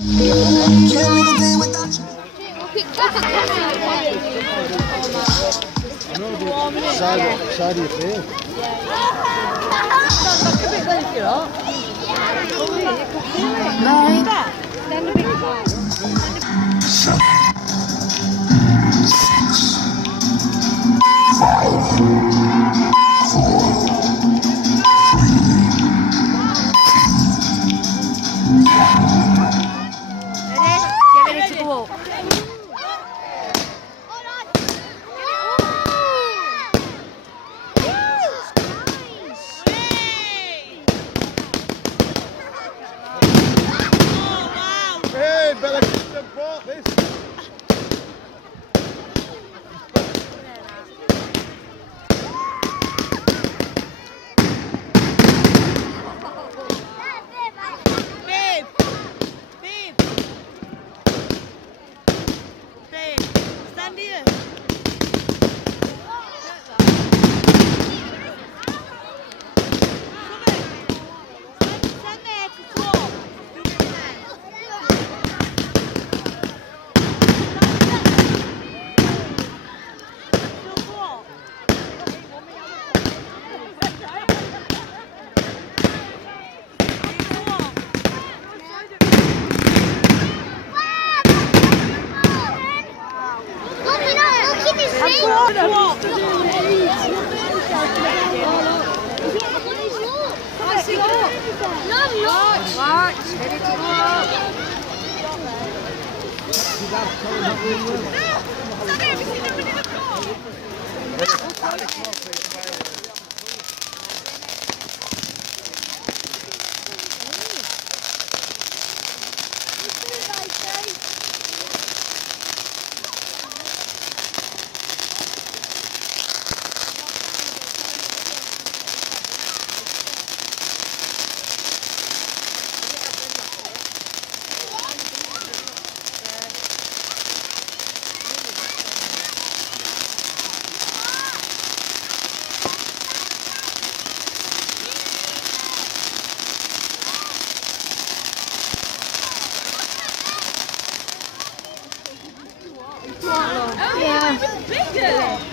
Can't live a day without you. So how do you feel? Get ready to go up. Hey, Bella, brought this. Stand here. Stand there to talk.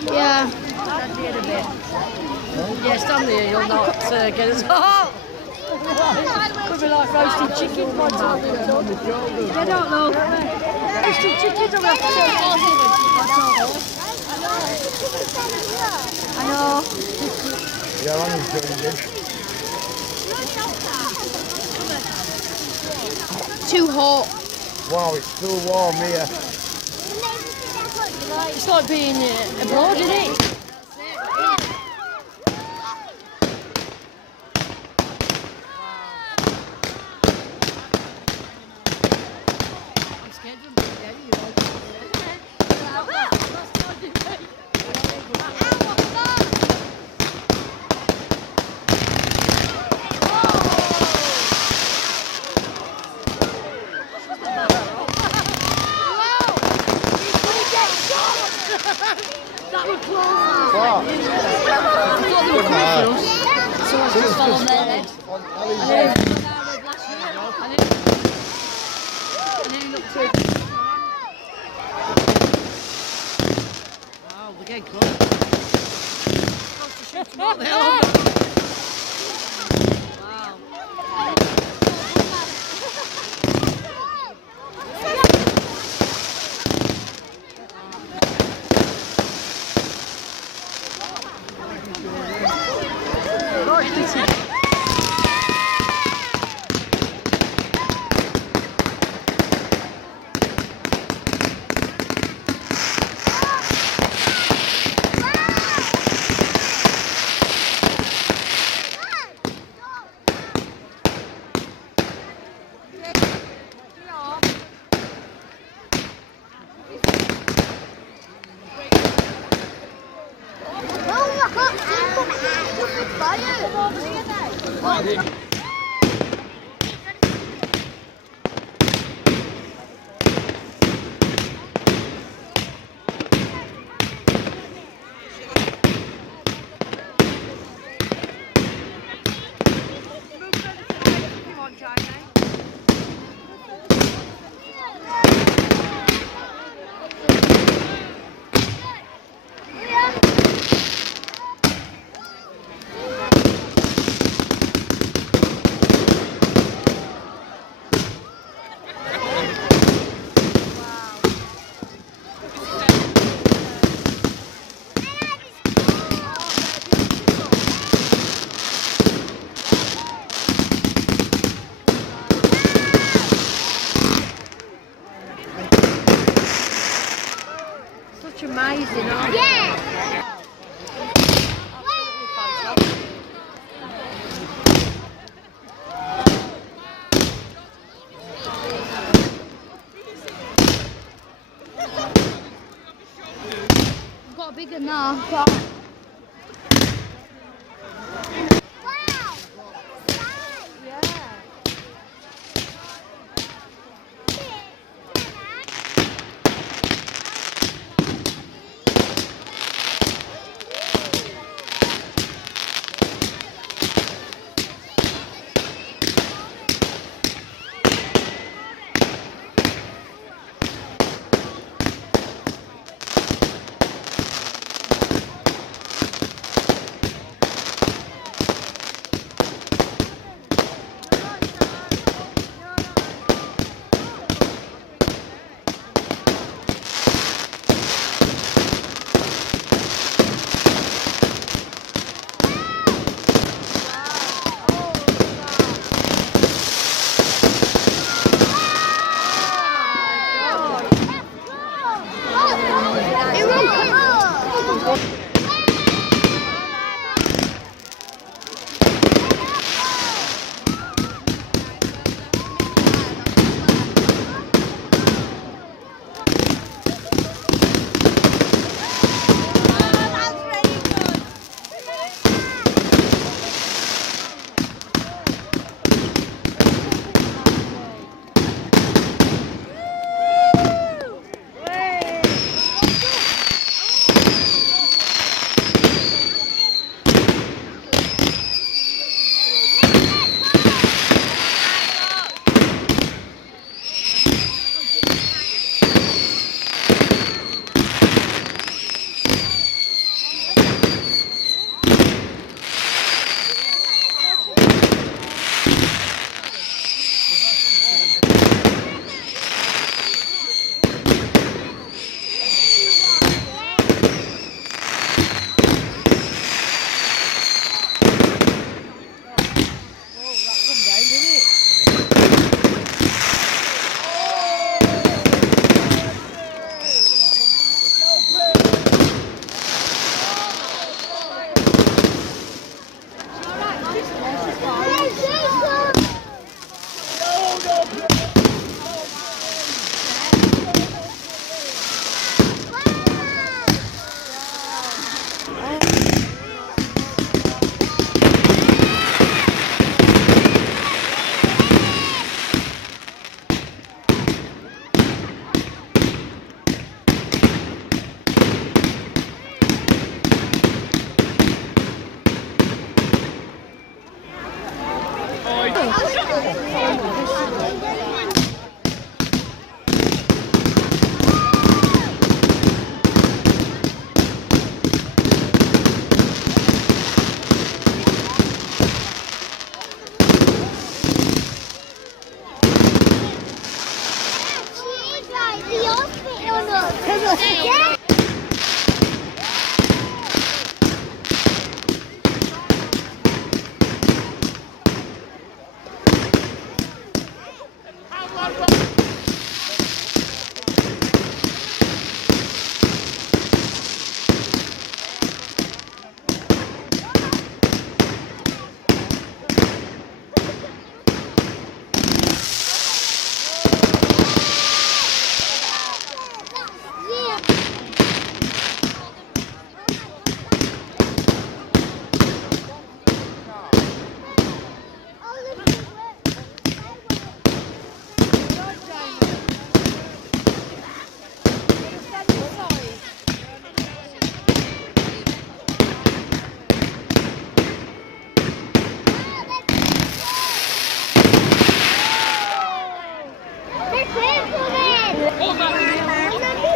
Yeah. Yeah, stand there, you'll not get us all. Could be like roasted chicken one time. I don't know. Roasted chickens are like I know. Yeah, I'm enjoying this. Too hot. Wow, it's too warm here. It's like being abroad, isn't it? I'm scared of them. Yeah, you know. That was close. Wow. Someone just fell on their head. And then he looked to it. Wow, they're getting close. Close to shoot them all the hell over. Wow. amazing, aren't they? Yeah. Got bigger now.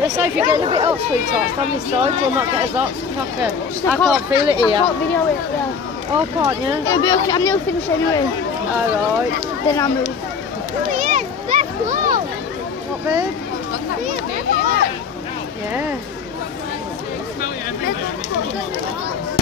Let's say if you're getting a bit hot, sweetheart, stand this side, you'll not get as hot. Okay. I can't feel it I here. can't video it, yeah. Oh, can't you? It'll be okay, I'm nearly finished anyway. Alright. Then I'll move. Let's go. What, babe? Yeah. Let's go.